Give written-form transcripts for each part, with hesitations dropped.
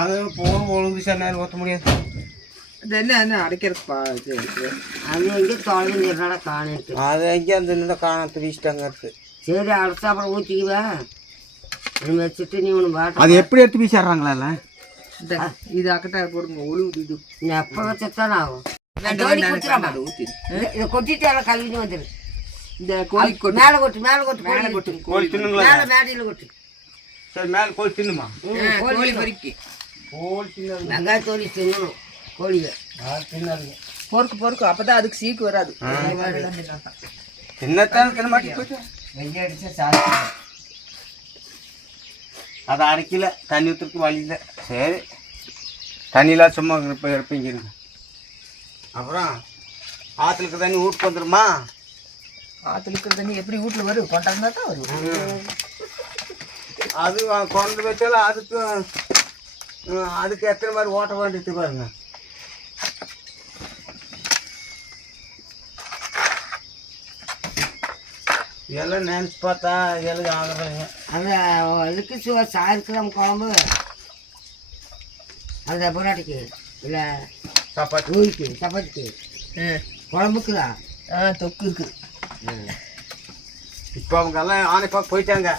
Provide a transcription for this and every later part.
அது போகும் ஒழுங்கு சார் நேரம் ஓட்ட முடியாது. அது என்ன அடைக்கிறதுப்பா இது அது எங்கே தொலைஞ்சிடனால காணிட்டு அது எங்கேயும் அந்த நின்று காணத்து வீசிட்டாங்க இருக்குது. சரி அடுத்த அப்புறம் ஊற்றிக்குவேன் வச்சுட்டு நீ ஒன்று பாட்டு. அது எப்படி எடுத்து வீசிடுறாங்களா இல்லை? இது அக்கட்டா போடுங்க ஒழுகுது. இது நீ எப்போ வச்சத்தானே ஆகும். ஊற்றி இதை கொட்டிட்டு எல்லாம் கழுவினு வந்துடு. இந்த கோழி கொட்டு மேலே கொட்டு மேலே கொட்டு மேலே கொட்டு கோழி தின்னுங்களா? மேலே மேடையில் கொட்டு. சரி மேலே கோழி தின்னுமா? கோழி பொறிக்கு கோழி தின்னு வெங்காயத்தோலி தின்னணும் கோழியை. தின்னாருங்க பொறுக்கு அப்பதான் அதுக்கு சீக்கு வராது. தின்னத்தான் தின்ன மாட்டேன் போயிட்டு வெய்ய அடிச்சா சாப்பிட்டு அதை அடைக்கல. தண்ணி ஊற்றுறதுக்கு வழி இல்லை. சரி தண்ணியெலாம் சும்மா இப்போ இருப்பீங்க. அப்புறம் ஆற்றுல இருக்க தண்ணி வீட்டுக்கு வந்துடுமா? ஆற்றுல இருக்கிற தண்ணி எப்படி வீட்டில் வரும்? கொண்டாந்தா தான் வரும். அது கொண்டு வச்சாலும் அதுக்கு எத்தனை மாதிரி ஓட்ட வேண்டியது பாருங்க. இதெல்லாம் நினச்சி பார்த்தா இதெல்லாம் ஆகுறதுங்க. அந்த இதுக்கு சாயிருக்கலாம் குழம்பு அந்த பொராட்டிக்கு இல்லை சப்பாத்தி ஊருக்கு சப்பாத்திக்கு குழம்புக்குதா தொக்கு இருக்குது. இப்போ அவங்க எல்லாம் ஆனைப்பா போயிட்டாங்க.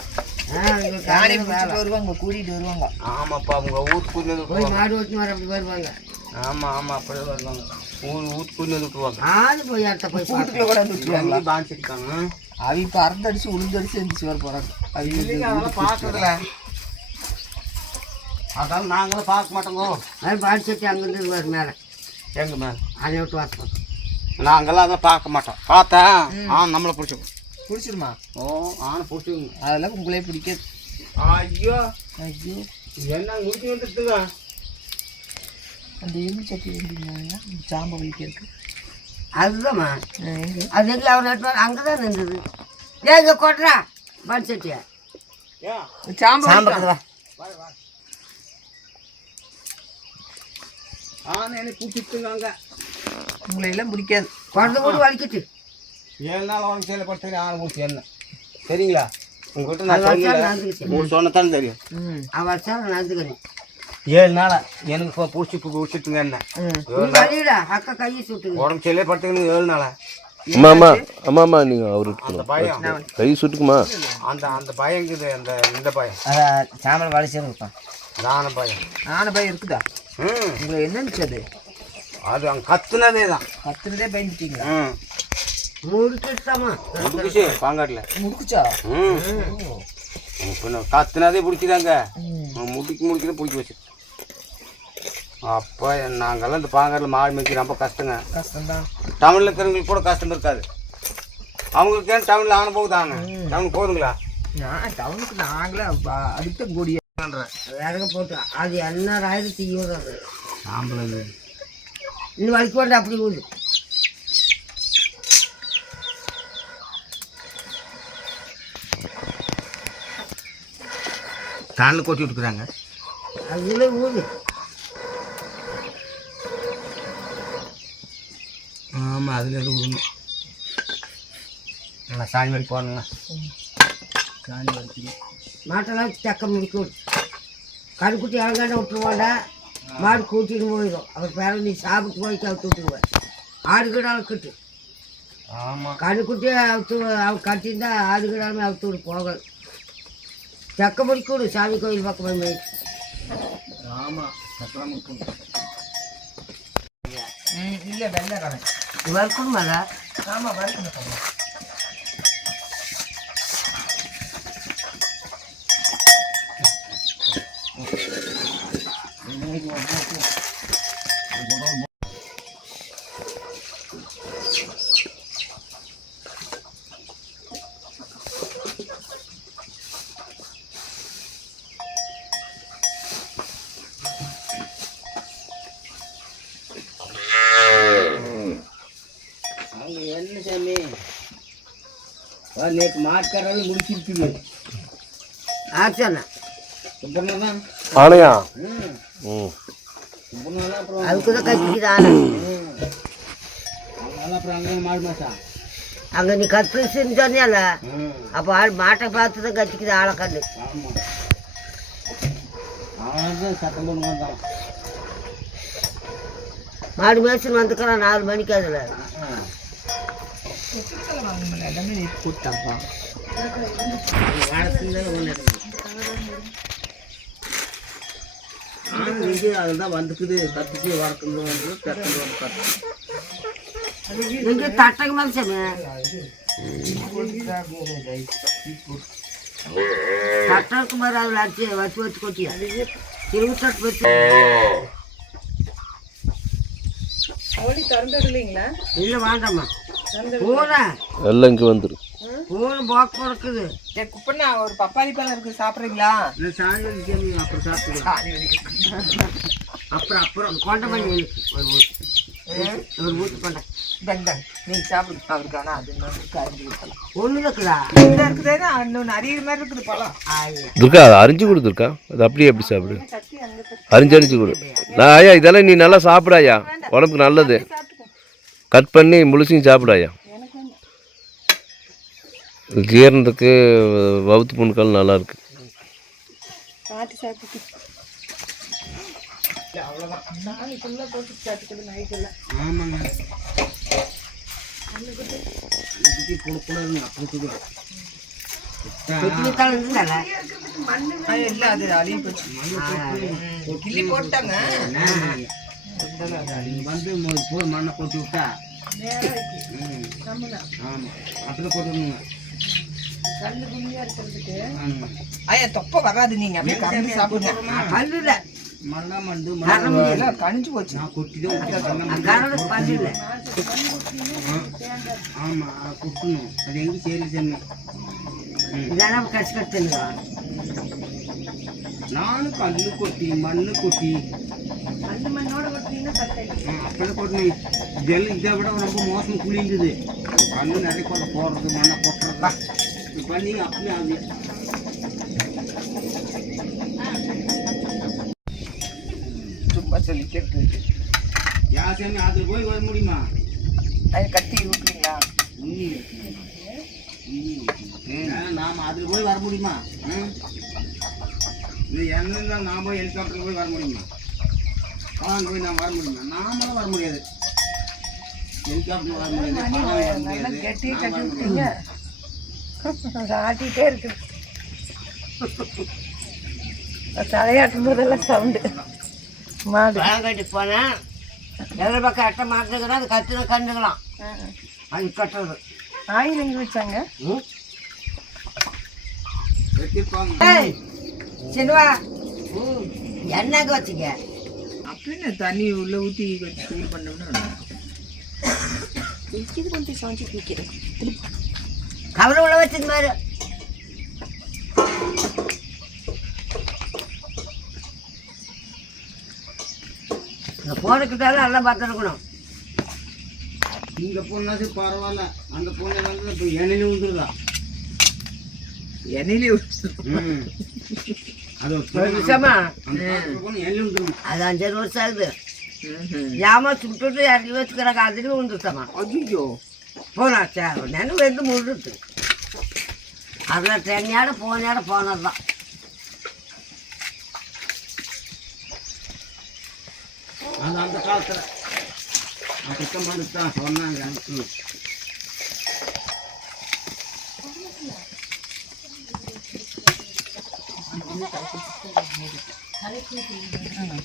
வருவாங்க கூட்டிகிட்டு வருவாங்க. ஆமாப்பா அவங்க ஊருக்கு கூட்டி வந்து போய் மாடு ஓட்டி வர அப்படி வருவாங்க. ஆமாம் ஆமாம் அப்படியே வருவாங்க. ஊருக்கு கூட்டி வந்து விட்டுருவாங்க. ஆளு போய் இடத்த போய் வீட்டுக்குள்ள கூட வந்து விட்டுருவாங்களா? பாதிச்சிருக்காங்க. அவ இப்போ அறுந்தடிச்சு உளுந்தடிச்சு எழுந்திரிச்சு வர போகிறாங்க. அதெல்லாம் பார்க்கறதில்ல. அதான் நாங்களும் பார்க்க மாட்டோங்க. அது பாடி சட்டி அங்கேருந்து வரும் மேலே எங்கள் மேலே அதை விட்டு வரப்போம். நாங்கள்லாம் அதெல்லாம் பார்க்க மாட்டோம். பார்த்தா நம்மளை பிடிச்சிக்கும். பிடிச்சிருமா? ஓ ஆனை பிடிச்சிக்கோங்க. அதெல்லாம் உங்களே பிடிக்காது. ஐயோ ஐயோ என்ன முடிச்சு வந்துட்டுங்க. அந்த எலும்பு சட்டி வேண்டிங்க சாம்பல் வலிக்கிறதுக்கு. அதுதான்மா அது எங்கே அவர் நட்டுவார் அங்கே தான் இருந்தது. ஏன் இங்கே கொட்டுறா பாடி சட்டியா சாம்பல் ஆனை எனக்கு பிடிச்சிட்டுங்க. உங்களை எல்லாம் பிடிக்காது. குழந்தை கூட வலிக்கிட்டு 7 நாள் உடம்பு செயலை படுத்து ஆனை பிடிச்சி என்ன சரிங்களா? உங்கள்கிட்ட நான் உங்களுக்கு சொன்னதானே தெரியும். அவள் சார் நடந்துக்கணும் 7 நாளா எனக்கு பிடிச்சிட்டுங்க என்ன வலிடா அக்கா கையை சுட்டுங்க உடம்பு செயலே படுத்துக்கணும் 7 நாளா. ஆமாம்மா நீங்கள் அவருக்கு அந்த பயம் கை சுட்டுக்குமா? அந்த பயம் இருக்குது. இந்த பயம் சாம்பல் வலிச்சு தான பயம். ஆனை பயம் இருக்குதா? உங்களை என்னன்னு அது அது அங்கே கத்துனதே தான். கத்துனதே பயந்துட்டீங்களா? முடிச்சுட்டாமா முடிக்குச்சு பாங்காட்டில் முடிக்குச்சா? பின்ன கத்துனதே பிடிச்சிதாங்க. முடிக்கிறத பிடிச்சி வச்சு. அப்போ நாங்கள்லாம் இந்த பாங்காட்டில் மாடு மேய்க்க ரொம்ப கஷ்டங்க. கஷ்டம்தான். தமிழில் இருக்கிறவங்களுக்கு கூட கஷ்டம் இருக்காது. அவங்களுக்கு ஏன் டவுனில் ஆன போகுதாங்க? டவுனுக்கு போகுதுங்களா? நான் டவுனுக்கு நாங்களே அடுத்த கூடிய வேறங்க போட்டு அது என்ன ஆயிரத்தி ஈரோடு சாம்பல் இன்னும் வலிக்கு வேண்டாம் அப்படி ஊது. தானில் கொட்டி விட்டுக்குறாங்க. அதுல ஊது. ஆமாம் அதில் எதுவும் விடணும். நல்லா சாணி வரைக்கும் போகணுங்க. சாணி வரைக்கும் மாட்டெல்லாம் தக்க முடிக்கும். கருக்குட்டி இறங்காண்ட விட்டுருவாண்டா மாடு கூட்டிட்டு போயிடும். அவர் பேர நீ சாப்பிட்டு போய் அவுத்து விட்டுருவேன். ஆடு கிடாலும் கட்டு. ஆமாம் கருக்குட்டியே அவுத்து அவள் கட்டியிருந்தா ஆடு கிடாலுமே அவுத்து விடு போகல். தக்க முடிக்கூடு சாமி கோயில் பக்கம் போய். ஆமாம் சக்கரம் இல்லை வெள்ளை கடை வறுக்கணும் மேலே. ஆமாம் வறுக்கணும். என்ன சாமி நேற்று மாட்டுக்காரர்கள் முடிச்சிருக்குது. ஆச்சாண்ணா சுப்பண்ணா ஆனையா? சுப்பண்ணா அப்புறம் அதுக்கு தான் கத்திக்குதானே. அப்புறம் அங்கே மாடு மாசா அங்கே நீ கத்துச்சுன்னு சொன்னியால அப்போ ஆள் மாட்டை பார்த்து தான் கத்திக்குது ஆளை கண்டு. ஆமாம் அவன் சத்தம் பண்ணி வந்தான். மாடு மேய்ச்சல் வந்துக்கிறான் 4 மணிக்கு. அதில் எல்லாமே நீ கூட்டாப்பா அதுதான் வந்துக்குது கத்துச்சு வளர்க்கணும் எங்கே தட்டங்க மாதிரி சாமி தட்டக்கு மாதிரி அதில் அடிச்சு வச்சு கொட்டியா 28 வச்சு திறந்துடலீங்களா? இல்லை வேண்டாம்மா பூனை எல்லாம் இங்கே வந்துடும். பூனை போக்கு கொடுக்குது. குப்பண்ணா ஒரு பப்பாளி பழம் இருக்கு, சாப்பிட்றீங்களா? அப்புறம் சாப்பிடுவோம். அப்புறம் கொண்ட பண்ணி ஒரு ஊற்று கொண்ட நீங்க சாப்பிடுங்க அவருக்கு. ஆனால் அது அரிஞ்சு கொடுக்கலாம். ஒன்று இருக்குதா? இருக்குதா? இன்னொன்று அரியிற மாதிரி இருக்குது பழம். துர்கா அதை அரிஞ்சு கொடுத்துருக்கா, அது அப்படியே எப்படி சாப்பிடு, அரிஞ்சு கொடு. நான் ஐயா இதெல்லாம் நீ நல்லா சாப்பிடாயா, உடம்புக்கு நல்லது. கட் பண்ணி முழுசையும் சாப்பிடாயா, ஜீரணத்துக்கு வவுத்து புண்ணுக்கள் நல்லா இருக்கு. ஆமாங்க கொடுக்கூடாதுங்க அப்படி இல்லை அது அழிய போச்சு. கிள்ளி போட்டாங்க. வந்து போய் மண்ணை கொட்டி விட்டா ஆமாம் அப்படி கொட்டணுங்க. ஐயா தொப்பை வராது, நீங்க அப்படியே கறந்து சாப்பிடுங்க. பல்லுல மண்ணா மண்டு எல்லாம் கணிஞ்சு போச்சு. நான் கொட்டிதான் பல்லுல ஆமாம் கொட்டணும். அது எங்கே சரி சாமி இதெல்லாம் கஷ்ட கட்டுங்க. நானும் கல்லு கொட்டி மண்ணு கொட்டி அப்பெல்லாம் கொட்டணும். இதெல்லாம் இதை விட ரொம்ப மோசம் குளிங்குது. கல்லு நிறைய கொட்ட போடுறது மண்ணை கொட்டுறதா பண்ணி அப்படியே ஆகுது. சும்மா சொல்லிக்கிறது. யார் சாமி அதில் போய் வர முடியுமா? அது கட்டி விட்டுறீங்களா? நாம் அதில் போய் வர முடியுமா? இல்லை என்ன நான் போய் ஹெலிகாப்டரில் போய் வர முடியுமா? போய் நான் வர முடியுமா? நாமளும் வர முடியாது. ஹெலிகாப்டர் வர முடியாது. கட்டியே கட்டி விட்டீங்க, ஆட்டிகிட்டே இருக்கு. தலையாட்டும் போதெல்லாம் சவுண்டு. மாடு கட்டி போனேன் எதிர பக்கம் எட்ட மாட்டுக்கிறோம். அது கத்துன கண்டுக்கலாம். அது கட்டுறது ஆயில் எங்கே வச்சாங்க? சின்னவா என்னங்க வச்சுக்க அப்படின்னு தண்ணி உள்ள ஊற்றி கொஞ்சம் சூடு பண்ணோம்னா கொஞ்சம் சாஞ்சி நிற்கிறேன். கவலை உள்ள வச்சது மாதிரி இந்த போனுக்கிட்டாலும் நல்லா பார்த்துருக்கணும். இந்த பொண்ணாச்சு பரவாயில்ல, அந்த பொண்ணை வந்து இப்போ எண்ணெயில விழுந்துருதா. எண்ணெயிலே அது விஷயமா எண்ணெய் விழுந்துரும். அது 5 வருஷம் ஆகுது. ஜாமா சுட்டுட்டு இறக்கி வச்சுக்கிறாங்க. அதுலேயும் விழுந்துருச்சாமா. ஐயோ போனாச்சா நினைவு வந்து முழுது. அதில் தென்னையாட போனது தான். அது அந்த காலத்தில் அப்படித்தான் பண்ணித்தான் சொன்னாங்க.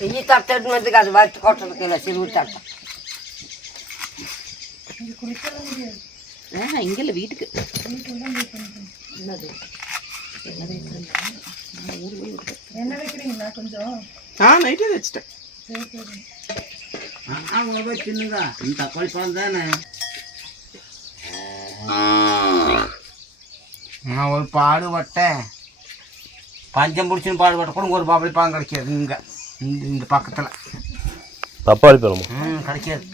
ಈ ತಟ್ಟೆ ಮತ್ತೆ ಅದು ಬಟ್ಟು ಕೊಟ್ಟದಕ್ಕೆಲ್ಲ ಸಿರು ತಟ್ಟ இங்கே வீட்டுக்கு என்ன வைக்கிறீங்களா? கொஞ்சம் நைட்டே வச்சுட்டேன். போய் தின்னுங்க. தக்காளி பழம் தானே. நான் ஒரு பாடுபட்டேன். பஞ்சம் பிடிச்சின்னு பாடுபட்ட கூட ஒரு பாப்பளி பழம் கிடைக்காது இங்கே இந்த பக்கத்தில். பப்பாளி பழமா? கிடைக்காது.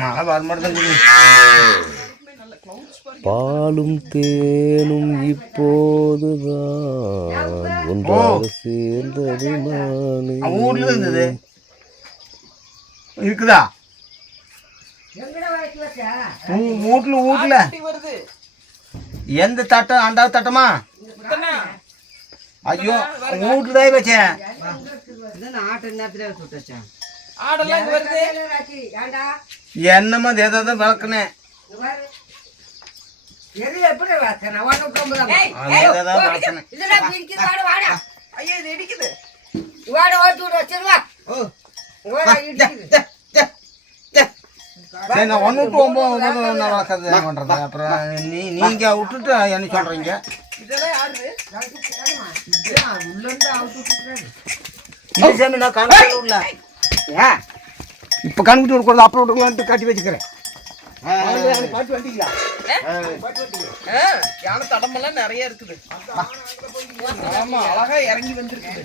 மழை வரமாட்டேங்குது. பாலும் தேனும் இப்போதுதான் ஒன்றாக சேர்ந்தது. ஊர்ல இருந்தது இருக்குதா? வீட்டுல எந்த தட்டம்? 2வது தட்டமா? ஐயோ வீட்டுல தான் வச்சேன். ஆட்டு நேரத்துல சுட்டு வச்சேன். ஆடெல்லாம் இங்க வருது. ஏண்டா என்னமா ஏதாவது விளக்குனேன் எது எப்படி வளர்க்கணும்? ஒன்று குழம்புதான். ஏதாவது விளக்குனேன். இல்லடா பிரிக்குது, வாடா வாடா. ஐயோ இது இடிக்குது. வாடா ஓட்டு விட வச்சிருவா. வாடா இடிக்குது. சரி நான் 1 to 9 நான் வளர்க்கறது என்ன பண்றது? அப்புறம் நீங்க விட்டுட்டு என்ன சொல்றீங்க? இதெல்லாம் யாரு? உள்ள இருந்து அவுத்து விட்டுறாரு. இது சாமி நான் கணக்கு விடல. ஏன் இப்போ கணக்கு விடக்கூடாது, அப்புறம் விட்டுக்கலான்ட்டு கட்டி வச்சுக்கிறேன். பாட்டு வண்டிங்களா? யானை தடமெல்லாம் நிறைய இருக்குது. ஆமா அழகா இறங்கி வந்திருக்குது.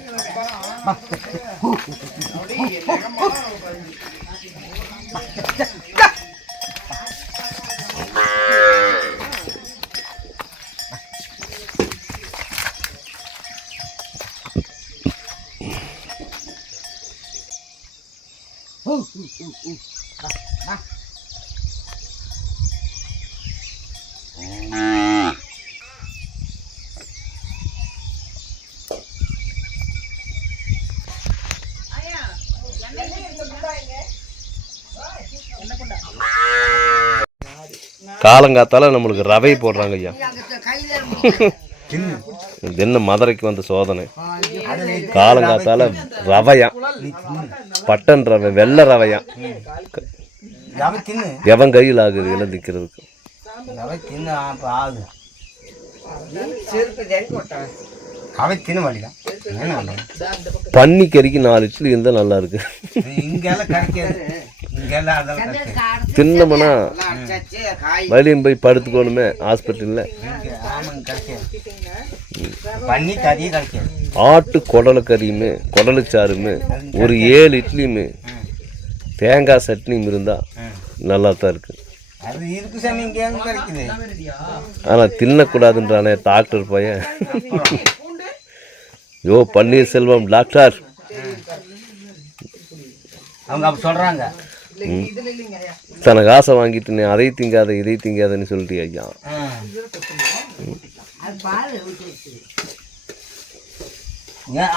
காலங்காத்தால நம்மளுக்கு ரவை போடுறாங்க ஐயா. கையில இது என்ன மதுரைக்கு வந்த சோதனை. காலங்காத்தால ரவையா, பட்டன் ரவை, வெள்ளை ரவையா, எவன் கையில் ஆகுது எல்லாம் நிற்கிறதுக்கு. பன்னிக்கறிக்கு 4 இட்லி இருந்தால் நல்லா இருக்கு. தின்னமுன்னா வழியும் போய் படுத்துக்கணுமே ஹாஸ்பிட்டலில். ஆட்டு குடலை கறியுமே குடலுச்சாருமே ஒரு 7 இட்லியுமே தேங்காய் சட்னியும் இருந்தால் நல்லா தான் இருக்கு. ஆனால் தின்னக்கூடாதுன்றானே டாக்டர் பையன். யோ பன்னீர்செல்வம் டாக்டர் அவங்க அப்படி சொல்றாங்க. தனக்கு ஆசை வாங்கிட்டு நீ அதை திங்காத இதை திங்காதன்னு சொல்லிட்டு ஐயா.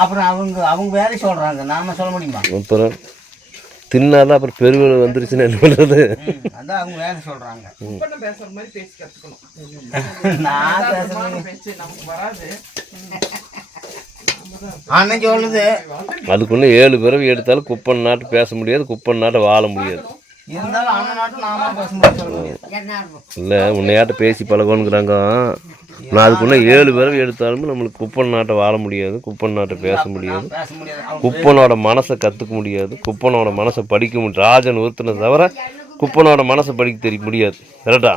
அப்புறம் அவங்க வேற சொல்றாங்க, நாம சொல்ல முடியுமா? அப்புறம் தின்னாதான் அப்புறம் பெருவில் வந்துருச்சுன்னு என்ன பண்ணுறது? அதான் அவங்க வேற சொல்றாங்க. பேசுற மாதிரி பேசி கத்துக்கணும். நான் பேசுறது பேச்சு நமக்கு வராது. அண்ணன் சொல்லுது அதுக்குன்னு 7 பிறவி எடுத்தாலும் குப்பன் நாட்டு பேச முடியாது, குப்பன் நாட்டை வாழ முடியாது. இருந்தாலும் அண்ணன் நாட்டு நாம பேச முடியாது. இல்லை உன்னையாட்ட பேசி பழகணுங்கிறாங்க. நான் அதுக்குள்ள 7 பிறவி எடுத்தாலும் நம்மளுக்கு குப்பன் நாட்டை வாழ முடியாது, குப்பன் நாட்டை பேச முடியாது, குப்பனோட மனசை கற்றுக்க முடியாது, குப்பனோட மனசை படிக்க முடியாது. ராஜன் ஒருத்தனை தவிர குப்பனோட மனசை படிக்க தெரிய முடியாது. கரெக்டா?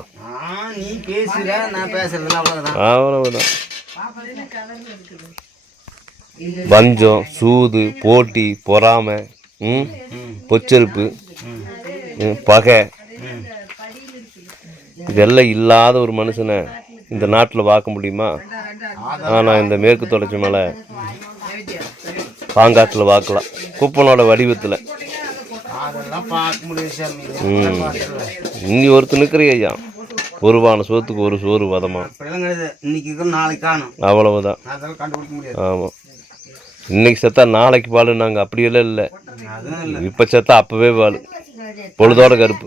நீ பேசுற நான் பேசுறதுல அவ்வளவுதான். அவ்வளவுதான். வஞ்சம், சூது, போட்டி, பொறாமை, பொச்சரிப்பு, பகை இதெல்லாம் இல்லாத ஒரு மனுஷனை இந்த நாட்டில் பார்க்க முடியுமா? ஆனால் இந்த மேற்கு தொடர்ச்சி மலை பாங்காட்டில் பார்க்கலாம், குப்பனோட வடிவத்தில். இன்னி ஒருத்தர் நிற்கிற ஐயா, ஒருவான சோத்துக்கு ஒரு சோறு வதமா. அவ்வளவுதான். ஆமாம். இன்னைக்கு செத்தா நாளைக்கு பால். நாங்கள் அப்படியெல்லாம் இல்லை. இப்போ செத்தா அப்பவே பால். பொழுதோட கருப்பு.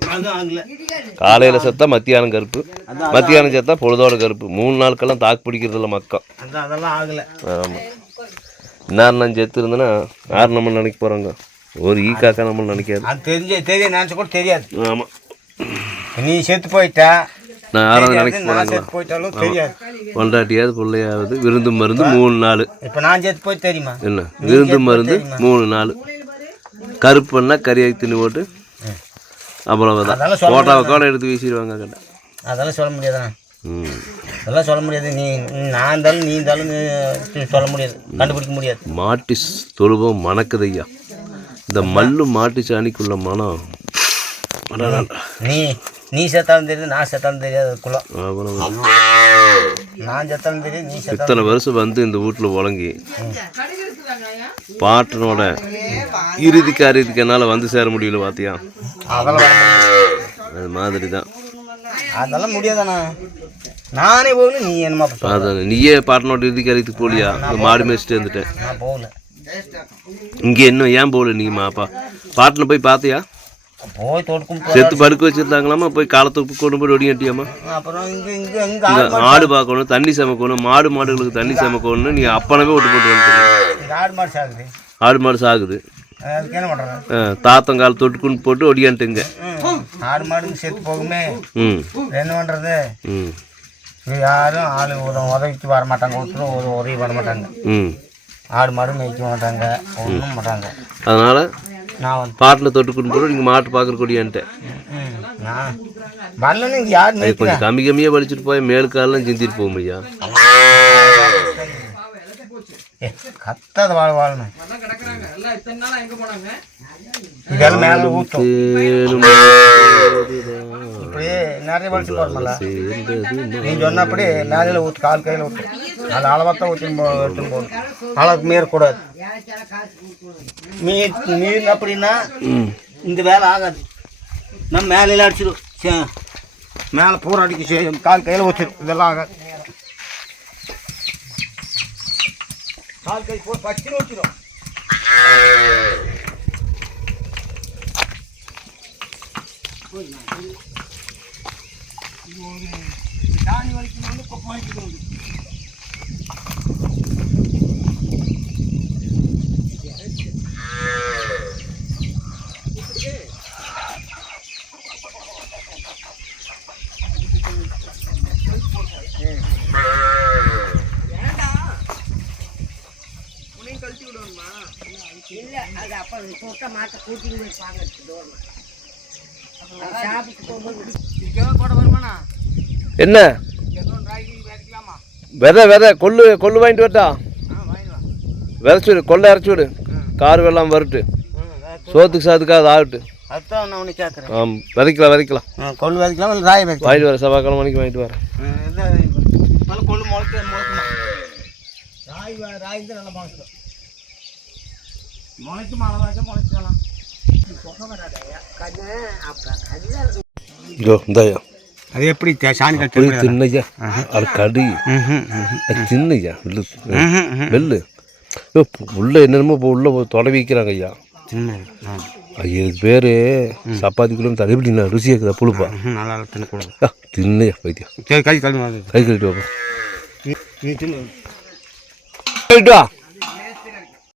காலையில் செத்தா மத்தியானம் கருப்பு, மத்தியானம் செத்தா பொழுதோட கருப்பு. 3 நாளுக்கெல்லாம் தாக்கு பிடிக்கிறதில்ல மக்கள். ஆமாம். இன்னார் நான் செத்து இருந்தேன்னா யார் நம்ம நினைக்க போகிறாங்க? ஒரு ஈக்காக்கா நம்ம நினைக்காது. தெரிஞ்சு நினச்ச கூட தெரியாது. ஆமாம். நீ செத்து போயிட்டா நான் யாராவது நினைக்க போகிறாங்களா? பொண்டாட்டியாவது பிள்ளையாவது விருந்து மருந்து 3 நாள். இப்போ நான் செத்து போய் தெரியுமா? என்ன விருந்து மருந்து 3 நாள். கருப்புன்னா கறியாக்கி தின்னு போட்டு அவ்வளவுதான். ஃபோட்டோவை கூட எடுத்து வீசிடுவாங்க. அதெல்லாம் சொல்ல முடியாதுண்ணா. அதெல்லாம் சொல்ல முடியாது. நான் இருந்தாலும் நீ இருந்தாலும் சொல்ல முடியாது, கண்டுபிடிக்க முடியாது. மாட்டு தொழுவம் மணக்குது ஐயா. இந்த மல்லு மாட்டு சாணிக்குள்ள மனம். நீ செத்தாலும் தெரியுது, நான் செத்தாலும் தெரியாது. அதுக்குள்ள நான் செத்தாலும் தெரியுது, நீ செத்தாலும். இத்தனை வருஷம் வந்து இந்த வீட்டில் உழங்கி பாட்டனோட இறுதிக்கு என்னால் வந்து சேர முடியல பார்த்தியா? அதெல்லாம் அது மாதிரி தான். அதெல்லாம் முடியாதாண்ணா. நானே போகல, நீ என்னமா சொல்ற? அதானே நீயே பாட்டனோட இறுதி கரைத்துக்கு போலியா? இந்த மாடு மேய்ச்சிட்டு வந்துட்டேன். நான் போகல. இங்கே இன்னும் ஏன் போகல நீங்கம்மா? பாட்டின போய் பார்த்தியா? போய் தொடுக்கும் செத்து படுக்க வச்சிருந்தாங்களாமா? போய் காலத்துக்கு கொண்டு போய் ஒடியாட்டியாமா? அப்புறம் இங்கே இந்த ஆடு பார்க்கணும், தண்ணி சமைக்கணும், மாடுகளுக்கு தண்ணி சமைக்கணும்னு நீ அப்பனவே விட்டு போட்டு வந்துட்டீங்க. ஆடு மாடு சாகுது. ஆடு மாடு சாகுது. அதுக்கு என்ன பண்ணுறது? தாத்தங்கால் தொட்டுக்குன்னு போட்டு ஒடியான்ட்டுங்க. ஆடு மாடு செத்து போகுமே, ம் என்ன பண்ணுறது? ம் யாரும் ஆள் உதவிக்கு வர மாட்டாங்க, ஒருத்தரும் உதவி பண்ண மாட்டாங்க. ம் ஆடு மாடு மேய்க்க மாட்டாங்க, ஒன்றும் மாட்டாங்க. அதனால் நான் வந்து பாட்டில் தொட்டுக்குன்னு போட்டு நீங்கள் மாட்டு பார்க்குற கொடியான்ட்டேன். நான் வரலன்னு இங்கே யார் மேய்க்க? கொஞ்சம் கம்மியாக படிச்சுட்டு போய் மேலுக்காலெலாம் சிந்திட்டு போகும் ஐயா. கத்தாத வாழணும். இதெல்லாம் மேலே ஊற்றும். இப்படியே நிறைய வலிச்சு போகிறோம்ல, நீ சொன்னபடி மேலே ஊற்று, கால் கையில் ஊற்று. அது அளவாத்தான் ஊற்றி எடுத்துன்னு போகணும், அளவுக்கு மீறக்கூடாது. மீன் அப்படின்னா இந்த வேலை ஆகாது. நம்ம மேலையில் அடிச்சிடும், மேலே பூரா அடிக்க கால் கையில் ஊற்றிடும். இதெல்லாம் ஆகாது. கால் கை போட்டு பச்சின்னு ஊற்றிடும். தானி வலிக்கணும் வந்து கொப்பை வலிக்கணும். இல்லை அது அப்போ தொட்ட மாட்டை கூட்டின்னு போய் பார்க்கறது. சாப்பிட்டு போகும்போது வருமானா என்ன விதை கொள்ளு வாங்கிட்டு வரட்டா? விதைச்சு விடு, கொள்ளை இறச்சி விடு, கார் வெள்ளாமல் வரட்டு, சோத்துக்கு சாத்துக்கா அது ஆகட்டு. அதுதான் நான் ஒன்று கேட்குறேன். விதைக்கலாம். கொள்ளு விதைக்கலாம், இல்லை ராய் விதைக்கலாம். வாங்கிட்டு வரேன், செவ்வாய்க்கிழமை மணிக்கு வாங்கிட்டு வரேன். கொள்ளு முளைக்குமா? ராய் தான் நல்லா முளைச்சிடும். முளைக்குமா? அளவாக முளைச்சிக்கலாம். இந்தாயா அது எப்படி சாணி கட்டி தின்னையா? அது கடி தின்னையா வெள்ளு உள்ள என்னென்னமோ இப்போ உள்ள தொலை வைக்கிறாங்க ஐயா. ஐயா இதுக்கு பேர் சப்பாத்திக்குள்ள தடை எப்படி நான் ருசியாக இருக்குதா? புழுப்பா நல்லா தின்னக்கூடாது. தின்னையா வைத்தியம். சரி கை கழுவி கை கழிட்டு வாப்பா. நீ தின்னு. கழிட்டு வா.